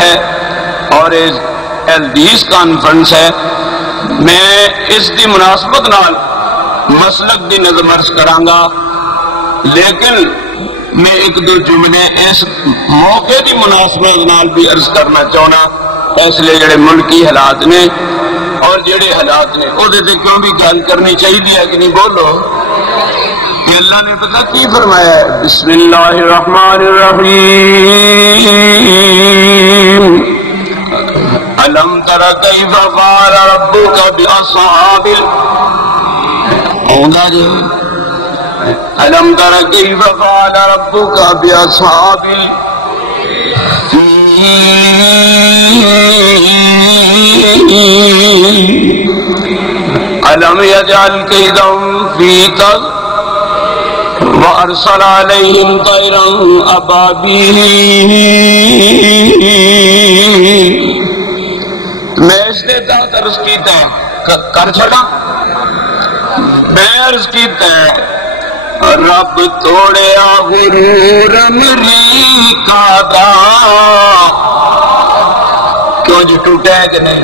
ہے اور حدیث کانفرنس ہے، میں اس دی مناسبت نال مسلک دی نظم عرض کرانگا، لیکن میں ایک دو جملے اس موقع دی مناسبت نال بھی عرض کرنا چاہنا، اس لیے جڑے ملکی حالات نے اور جڑے حالات نے وہ کیوں بھی گل کرنی چاہیے کہ نہیں؟ بولو کہ اللہ نے پتہ کی فرمایا ہے، بسم اللہ الرحمن الرحیم، الم تر کیف فعل ربک باصحاب الم تر کیف فعل ربک باصحاب الم یجعل کیدہم فی تضلل وَأَرْسَلَ عَلَيْهِمْ طَيْرًا أَبَابِيلَ۔ میں اس نے تحت عرض کیتا ہے کر چھڑا، میں عرض کیتا ہے رب توڑیا غرور امریکہ دا، کیوں جو ٹوٹا ہے کہ نہیں؟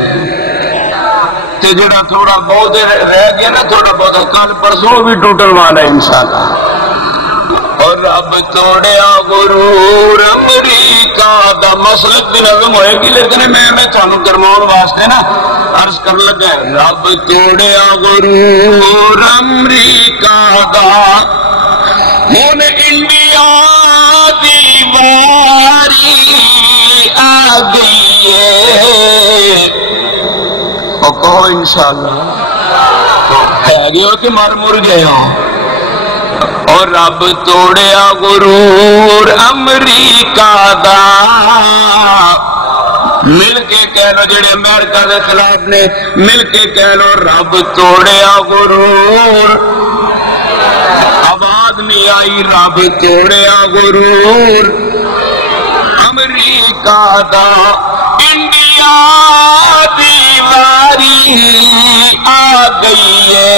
تے جڑا تھوڑا بہت رہ گیا نا، تھوڑا بہت کل پرسوں بھی ٹوٹن والا ہے انشاءاللہ۔ اور رب توڑیا غرور امریکہ دا، مسلک بھی نظم ہوئے گی لیکن میں تھانوں کرواؤن واسطے نا عرض کر لگا ہے، رب توڑیا غرور امریکہ دا، ہن انڈیا دی واری آ گئی ہے، اور کہو انشاءاللہ ہے گئے ہو کہ مر مر گئے ہو؟ اور رب توڑیا غرور امریکہ دا، مل کے کہہ لو جڑے امریکہ دے خلاف نے، مل کے کہہ لو رب توڑیا غرور، آواز نہیں آئی، رب توڑیا غرور امریکہ دا، انڈیا دی واری آ گئی ہے،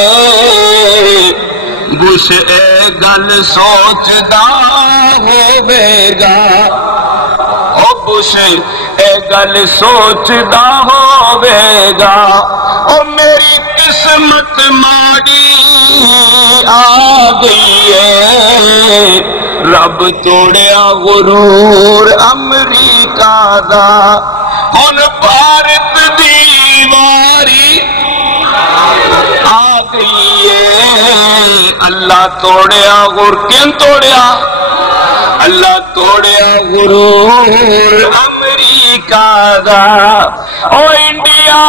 بش اے گل سوچدا ہوے گا، او بش اے گل سوچدا ہوے گا، او میری قسمت ماڑی آ گئی ہے، رب توڑیا غرور امریکہ دا، ہن بھارت دی واری آ گئی ہے، اللہ توڑیا غرور، کیوں توڑیا؟ اللہ توڑیا غرور امریکہ دا، او انڈیا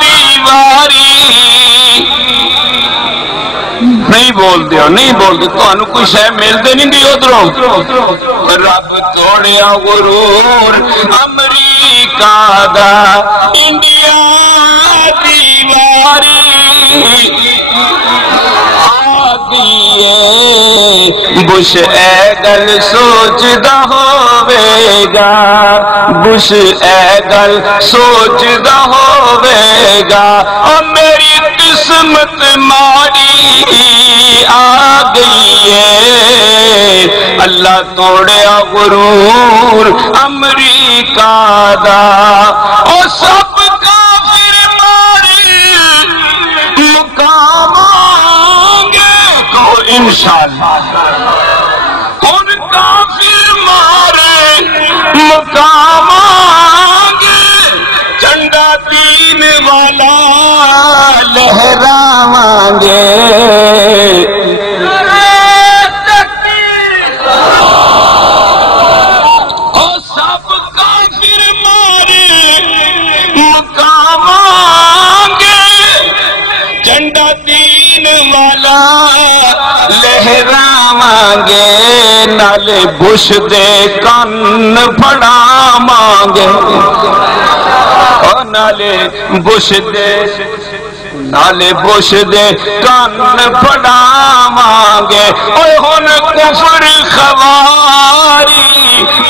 دی واری نہیں بول دیو، نہیں بول دیو، تو انہوں کوئی شے ملتے نہیں دی ادھروں، رب توڑیا غرور امریکہ دا، انڈیا دی واری بش اے گل سوچدا ہوے گا، بش اے گل سوچدا ہوے گا، او میری قسمت ماڑی آ گئی ہے، اللہ توڑیا غرور امریکہ دا، او سب کافر ماری مقام انشاءاللہ، ان کافر مارے مقام آگے، جھنڈا دین والا لہرائیں اور سب کافر مارے مقام آگے، جھنڈا دین والا لہراواں گے، نالے بش دے کن پھڑاواں گے، اور نالے بش دے کن پھڑاواں گے، اوے ہن کفر خواری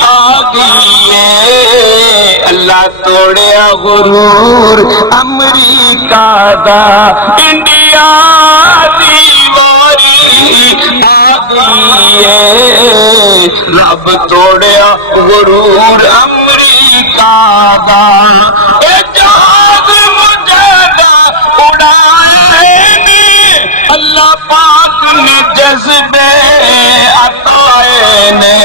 آ گئی ہے، اللہ توڑیا غرور امریکہ دا، انڈیا دی رب توڑیا غرور امریکہ دا اجاز مجاہدہ اڑائے نے اللہ پاک نے جذبے عطائے نے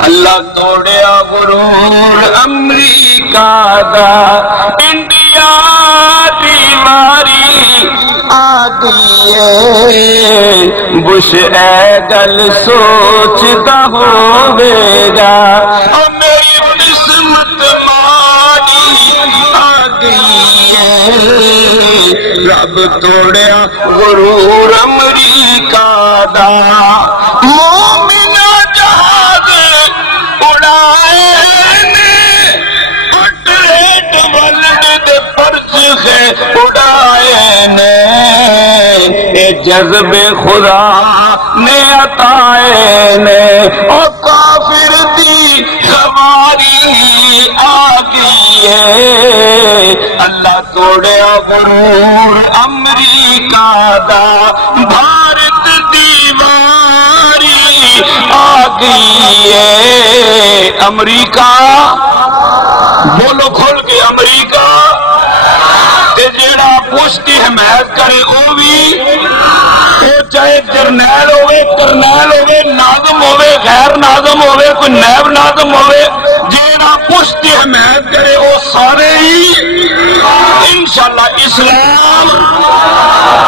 اللہ توڑیا غرور امریکہ دا انڈیا دی ماری آگئیے بش اے گل سوچتا ہوئے گا اور میری قسمت ماری آگئیے رب توڑیا غرور امریکہ دا مومنہ جہاد اڑائے نے اٹریٹ ورلڈ دے پرچخے اڑائے نے اے جذب خدا نے عطائے نے اور کافر دی سواری آگئیے اللہ توڑیا غرور امریکہ دا بھارت دیواری آگئیے امریکہ بولو کھول کے امریکہ تے جیڑا پوچھتی حمایت کرے او بھی چاہے جرنیل ہوئے کرنیل ہوئے ناظم ہوئے غیر ناظم ہوئے کوئی نیب ناظم ہوئے جیڑا پوچھتی حمایت کرے او سارے ہی انشاءاللہ اسلام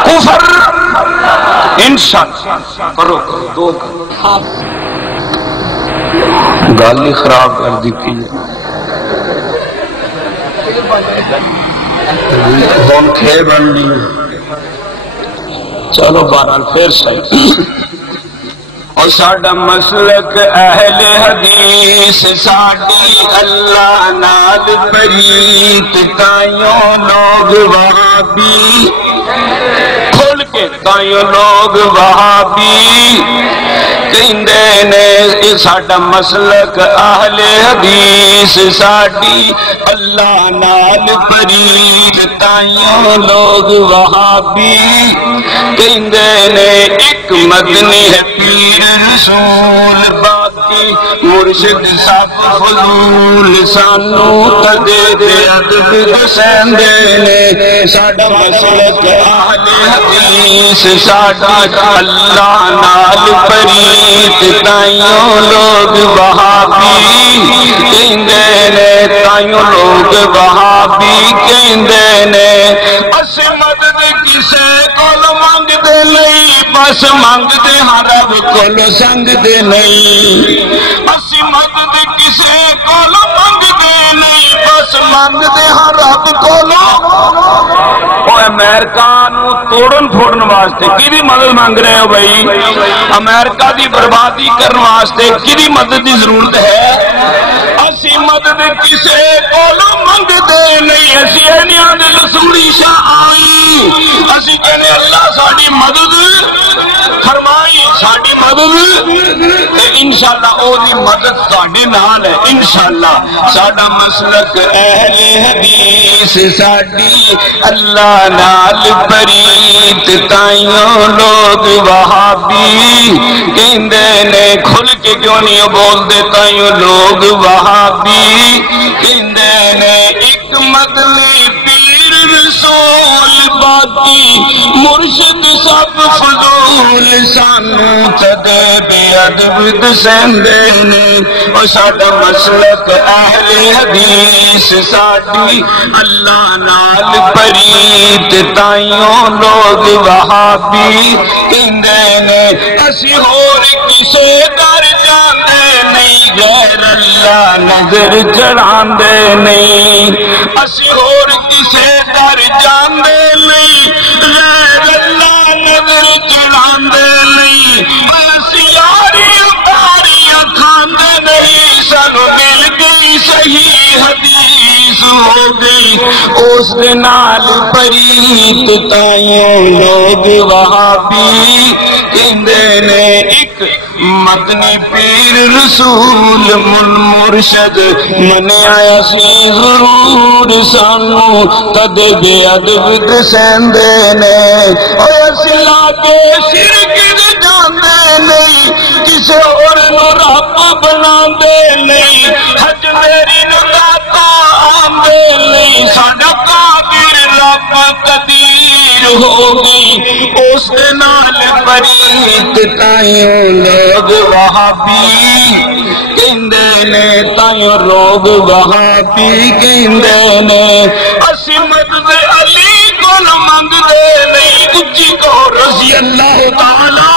کفر انشاءاللہ کرو دو گالی خراب کر دی کی ہون کھے بن لی چلو بہرحال پھر صحیح اور ساڈا مسلک اہل حدیث ساڈی اللہ نال پریت تائیوں لوگ وہابی کھل کے تائیوں لوگ وہابی کہندے نے ساڈا مسلک اہل حدیث ساڈی اللہ نال پریت تائیوں لوگ وہابی کہندے نے ایک مدنی ہے پیر رسول باقی مرشد سب فضول سانو تدے دے ادب دسیندے نے ساڈا مسلک اہل حدیث ساڈا اللہ نال پریت تائیوں لوگ وہابی کہندے نے تائیوں لوگ وہابی کہندے نے اس مدد کسے کول منگ دے نہیں بس منگ دے ہاں رب کول سنگ دے نہیں اسی مدد کسے کول منگ دے نہیں بس منگ دے ہاں رب کول امریکہ نو توڑن پھوڑن واسطے کدی مدد مانگ رہے ہو بھائی امریکہ دی بربادی کرنے واسطے کدی مدد دی ضرورت ہے اسی مدد کسے کولو منگ دے نہیں اسی اینیاں دے لسوڑی شاہ آئی اسی کہنے اللہ ساڑی مدد فرمائی ساڑی مدد انشاءاللہ او دی مدد ساڑی نال ہے انشاءاللہ ساڑا مسلک اہل حدیث ساڑی اللہ نال پریت تائیوں لوگ وہابی کہندے نے کھل کے کیوں نہیں بول دے تائیوں لوگ وہابی کہندے نے ایک مدلی پیر رسول باقی مرشد سب فضول سانو تدے بے ادب دسیندے نے او ساڈا مسلک اہل حدیث ساڈی اللہ نال پریت تائیوں لوگ وہابی کہندے نے اسی ہور کسے در جاندے نہیں غیر اللہ نظر چڑھاندے نہیں اسی ہور کسے در جاندے نہیں غیر اللہ نظر چڑھاندے نہیں اسی یاری اتاریاں کھاندے نہیں سانو مل گئی سے صحیح حدیث ہو گئی اس دے نال پریت تائیوں لوگ وہابی کہندے نے ایک مدنی پیر رسول مرشد منیا سی ضرور سانو تد بے ادب دسندے نے اوے اصلا کے شرک دے جاندے نہیں کسے اور نو رب بناندے نہیں حج میری نو داتا آندے نہیں ساڈا قادر رب قدیر ہو گئی اس دے نال پریت تائیوں لوگ وہابی کہندے نے تائیوں لوگ وہابی کہندے نے اسی مدد علی کول منگدے نہیں اچھی کو رضی اللہ تعالی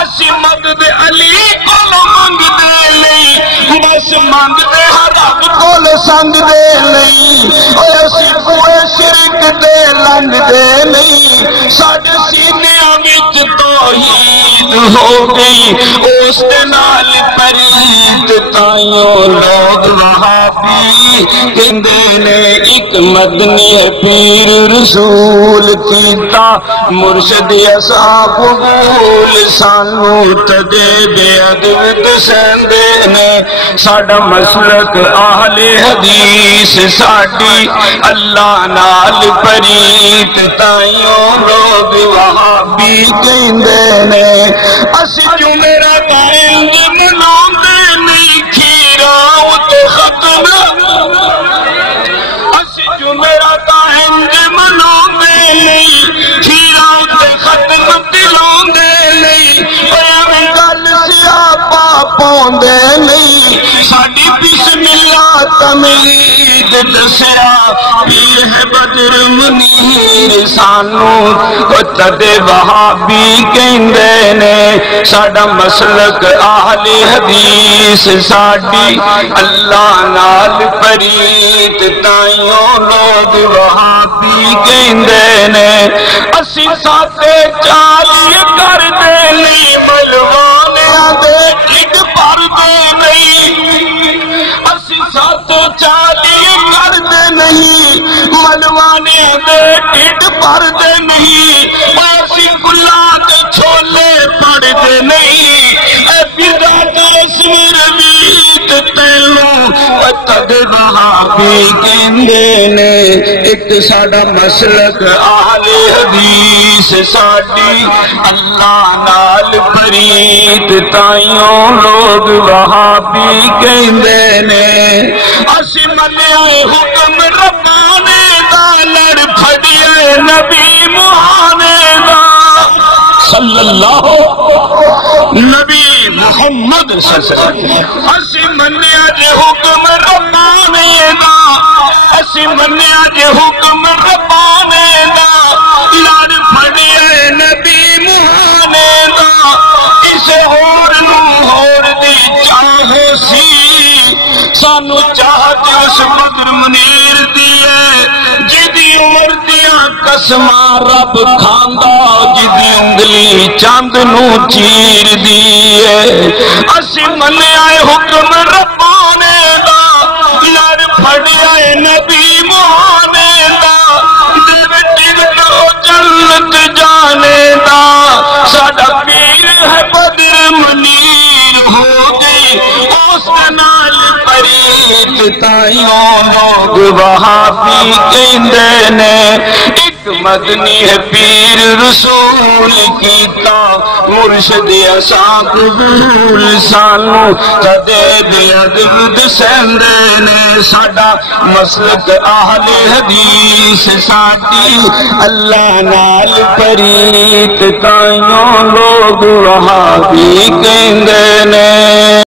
اسی مدد علی کول منگدے نہیں بس منگدے رب کول سنگ دے نہیں اسی کوئی شرک دے لنگ دے نہیں ساڈے سینیاں وچ توحید ہو گئی اس دے نال پریت تائیوں لوگ وہابی کہندے نے ایک مدنی پیر رسول کیتا مرشد اسا قبول سانو تدے بے ادب دسندے نے ساڈا مسلک اہل حدیث ساڈی اللہ نال پریت تائیوں لوگ وہابی کہندے نے اسی جمعرات مناندے نہیں کھیرا تے ختم اسی جمعرات مناندے نہیں کھیرا تے ختم دلاندے نہیں ایویں گل سیاپا پاوندے نہیں ساڈی بسم اللہ تمہید دسیا پیر ہے بدر منیر سانو تد وہابی کہندے نے ساڈا مسلک اہل حدیث ساڈی اللہ نال پریت تائیوں لوگ وہابی کہندے نے اسی ساتے چالی کر دے نہیں ملوانیاں دے ٹھڈ بھر دے نہیں اسی ساتے چالی کر دے نہیں ملوانیاں دے ٹھڈ بھر دے نہیں اسی گلاں دے چھولے پڑ دے نہیں اے فضا تے اسمیر بیت تینوں تد وہابی کہندے نے ایک ساڈا مسلک اہل حدیث ساڈی اللہ نال پریت تائیوں لوگ وہابی کہندے نے اسی منیا حکم ربانے دا لڑ پھڑیے نبی مہانے دا صلی اللہ نبی محمد صلی اللہ علیہ وسلم اسی منیا جے حکم ربانے دا اسی منیا جے حکم ربانے دا لڑ پھڑیے نبی مہانے دا کسے ہور نو ہور دی چاہ سی سانو چاہت اس بدر منیر دیئے جدی عمر دیاں قسماں رب کھاندا جدی انگلی چاند نو چیر دیئے اسی منیا حکم ربانے دا لڑ پھڑیا نبی مہانے دا دے ٹکٹ جنت جانے دا ساڈا پیر ہے بدر منیر ہو گئی اس نال پریت تائیوں لوگ وہابی کہندے نے ایک مدنی ہے پیر رسول کیتا مرشد اسا قبول سانو تدے بے ادب دسندے نے ساڈا مسلک اہل حدیث ساڈی اللہ نال پریت تائیوں لوگ وہابی کہندے نے